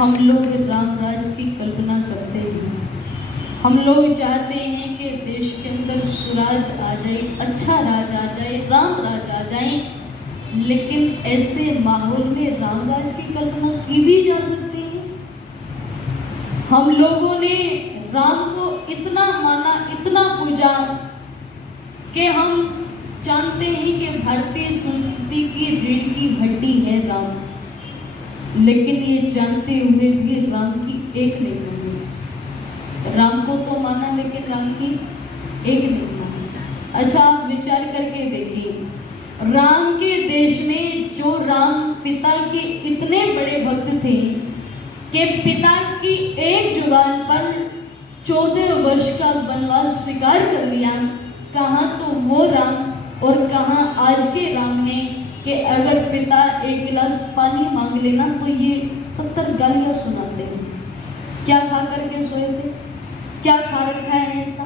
हम लोग राम राज की कल्पना करते हैं। हम लोग चाहते हैं कि देश के अंदर सुराज आ जाए, अच्छा राज आ जाए, राम राज आ जाए, लेकिन ऐसे माहौल में राम राज की कल्पना की भी जा सकती है। हम लोगों ने राम को इतना माना, इतना पूजा कि हम जानते हैं कि भारतीय संस्कृति की रीढ़ की हड्डी है राम, लेकिन ये जानते हुए भी राम की एक नहीं मानी। राम को तो माना लेकिन राम की एक नहीं मानी। अच्छा, आप विचार करके देखिए, राम के देश में जो राम पिता के इतने बड़े भक्त थे कि पिता की एक जुबान पर 14 वर्ष का वनवास स्वीकार कर लिया, कहाँ तो वो राम और कहाँ आज के राम हैं कि अगर पिता एक गिलास पानी मांग लेना तो ये 70 गालियाँ सुनाते हैं। क्या खा करके सोए थे, क्या खा रखा है ऐसा?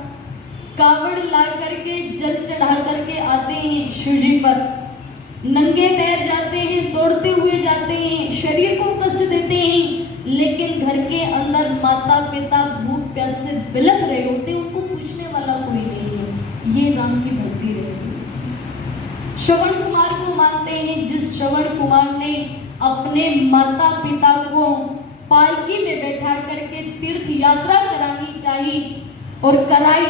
कावड़ ला करके जल चढ़ा करके आते हैं शिव जी पर, नंगे पैर जाते हैं, दौड़ते हुए जाते हैं, शरीर को कष्ट देते हैं, लेकिन घर के अंदर माता पिता भूख प्यास से बिलख रहे होते, उनको पूछने वाला कोई नहीं है। ये राम की भक्ति रहती है। श्रवण कुमार को मानते हैं, जिस श्रवण कुमार ने अपने माता पिता को पालकी में बैठा करके तीर्थ यात्रा करानी चाहिए और कराई,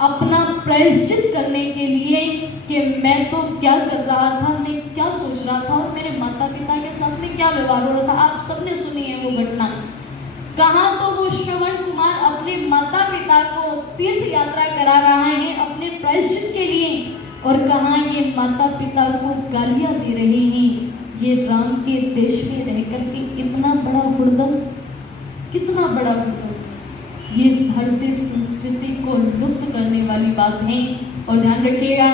अपना प्रायश्चित करने के लिए कि मैं तो क्या कर रहा था, मैं क्या सोच रहा था और मेरे माता पिता के साथ में क्या व्यवहार हो रहा था। आप सबने सुनी है वो घटना। कहाँ तो वो श्रवण कुमार अपने माता पिता को तीर्थ यात्रा करा रहा है अपने प्रायश्चित के लिए, और कहाँ ये माता पिता को गालियाँ दे रहे हैं। ये राम के देश में रह करके कितना बड़ा हुड़दंग, कितना बड़ा हुड़दंग। ये इस भारतीय संस्कृति को लुप्त करने वाली बात है। और ध्यान रखिएगा,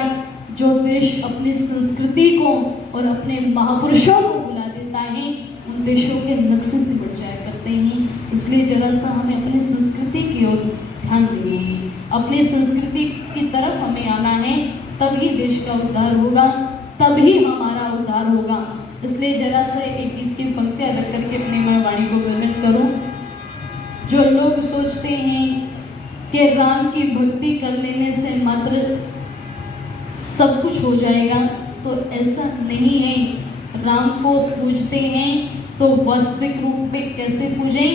जो देश अपनी संस्कृति को और अपने महापुरुषों को भुला देता है, उन देशों के नक्शे से बढ़ जाया करते हैं। इसलिए जरा सा हमें अपनी संस्कृति की ओर ध्यान देना है, अपनी संस्कृति की तरफ हमें आना है, तभी देश का उद्धार होगा, तभी हमारा उद्धार होगा। इसलिए जरा सा एक गीत की पंक्तियां रख करके अपनी मैं वाणी को विवरण करूं। जो लोग सोचते हैं कि राम की भक्ति कर लेने से मात्र सब कुछ हो जाएगा, तो ऐसा नहीं है। राम को पूजते हैं तो वास्तविक रूप में कैसे पूजें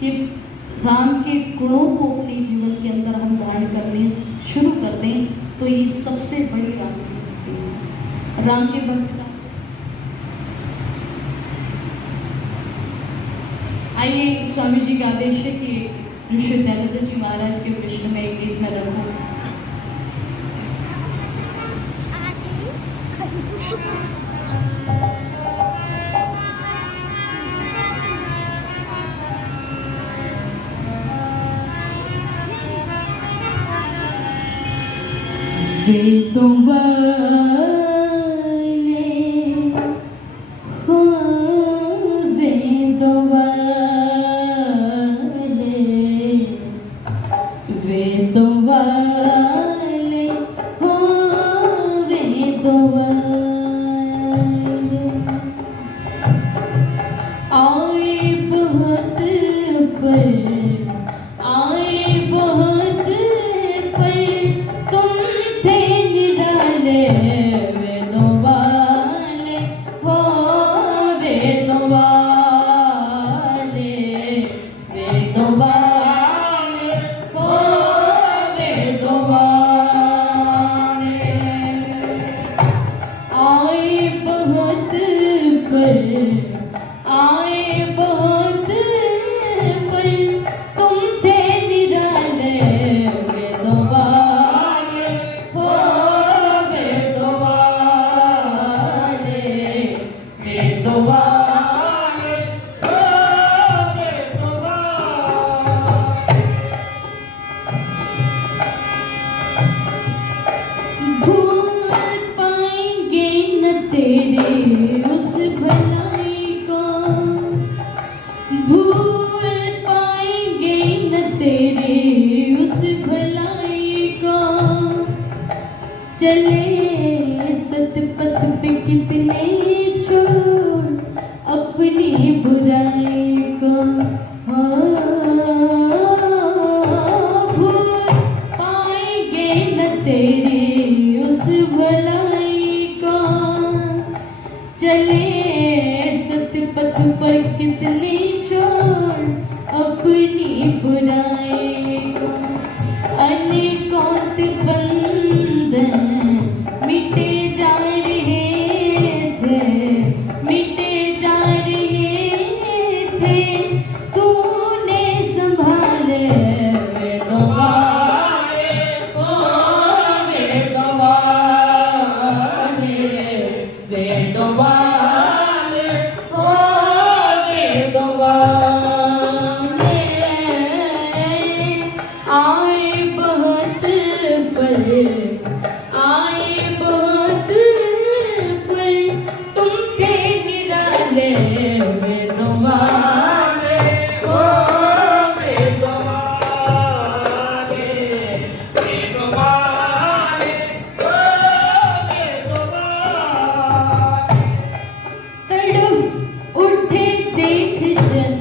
कि राम के गुणों को अपने जीवन के अंदर हम धारण करने शुरू कर दें, तो ये सबसे बड़ी राम की भक्ति है। राम के भक्त का आइए, स्वामी जी का आदेश है कि ऋषि दयानंद जी महाराज के विषय में एक गीत में रखूं। वेदों आए बहुत पर तुम थे निराले चले सतपथ पर कितने छोड़ अपनी बुराई को, अनेकों बंधन मिटे जा रहे थे, मिटे जा रहे थे, तूने संभाले वेदवाले, ओ वेदवाले, वेदवाले, ओ वेदवाले, आए बहुत पर, आए बहुत पर, तुम थे निराले वेदवाले, ओ वेदवाले, वेदवाले, ओ वेदवाले। तड़फ उठे देख जन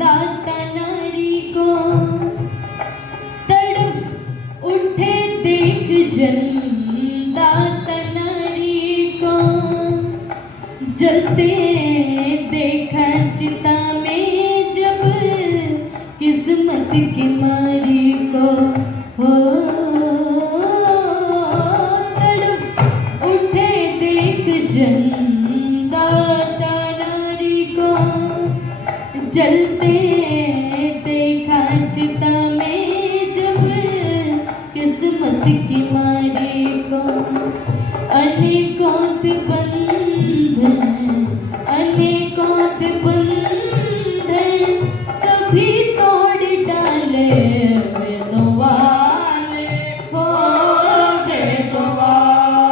दाता नारी को, तड़फ उठे देख जन दाता नारी को, जलते देखा चिता में जब किस्मत की मारी को, हो तड़फ उठे देख जन दाता नारी को, जलते देखा चिता में जब किस्मत की मारी को, अनेकों बंधन, अनेकों बंधन सभी तोड़ डाले वेदवाले, हो वेदवाले,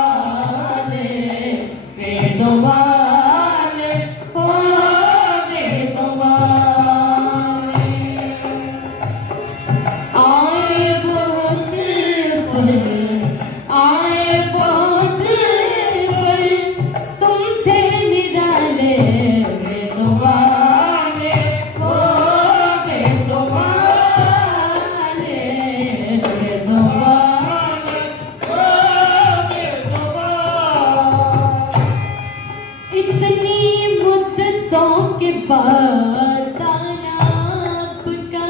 वेदवाले, हो वेदवाले, आए बहुत पर, आए बहुत पर, तुम थे निराले वेदवाले, हो वेदवाले, वेदवाले, ओ वेदवाले। इतनी मुद्दतों के बाद आना आपका,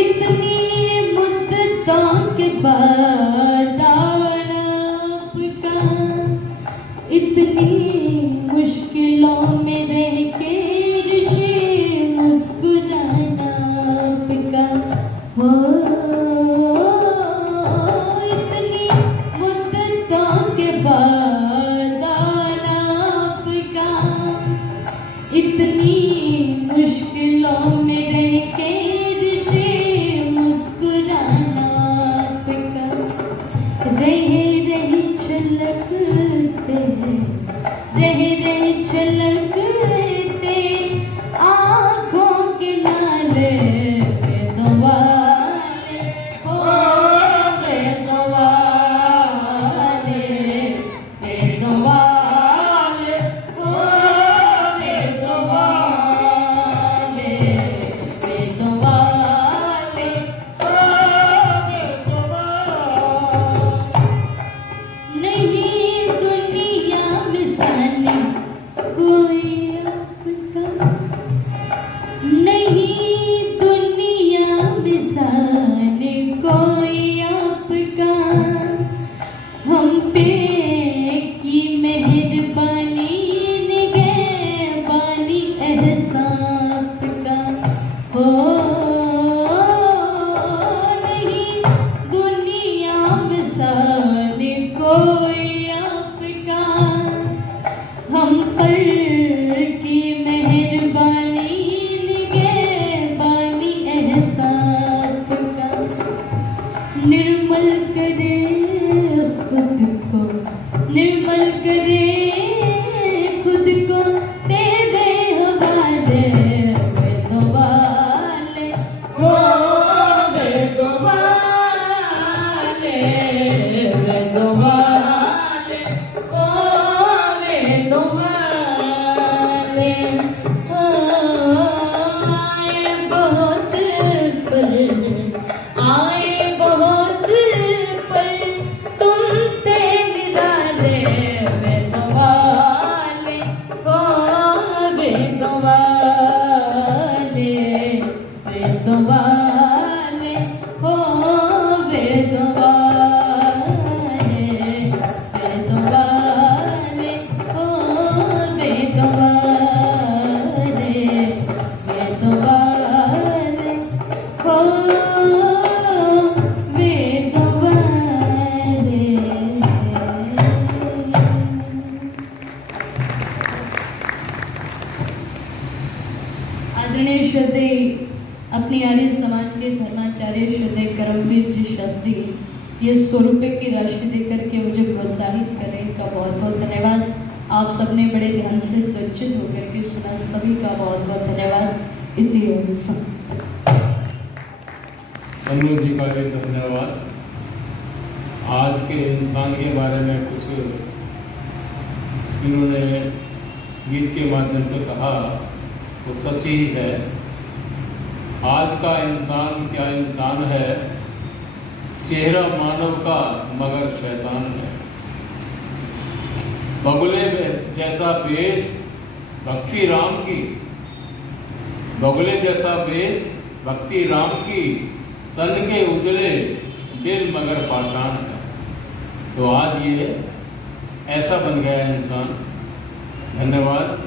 इतनी मुद्दतों के बाद आना आपका, इतनी मुश्किलों में रह के ऋषि मुस्कुराना आपका, हो इतनी मुद्दतों के बाद आना आपका, इतनी मुश्किलों में रह के ऋषि मुस्कुराना आपका, रहे रहे छलकते, रहे रहे छलकते आँखों के नाले वेदवाले, हो वेदवाले, वेदवाले, हो वेदवाले, वेदवाले, नहीं दुनिया में साने कोई आपका, नहीं दुनिया में साने कोई आपका, हम पे की मेहरबानी निगहबानी एहसान का, हो नहीं दुनिया में साने कोई आपका, हम पर आदरणीय श्रद्धेय अपनी आर्य समाज के धर्माचार्य श्रद्धेय करमवीर जी शास्त्री ये 100 रुपये की राशि देकर के मुझे प्रोत्साहित करने का बहुत बहुत धन्यवाद। आप सबने बड़े ध्यान से लज्जित होकर के सुना, सभी का बहुत बहुत धन्यवाद। इति ओम सम। अनुज जी का भी धन्यवाद। आज के इंसान के बारे में कुछ इन्होंने गीत के माध्यम से कहा वो सच ही है। आज का इंसान क्या इंसान है, चेहरा मानव का मगर शैतान है। बगुले जैसा वेश भक्ति राम की, बगुले जैसा वेश भक्ति राम की, तन के उजले दिल मगर पाषाण है। तो आज ये ऐसा बन गया है इंसान। धन्यवाद।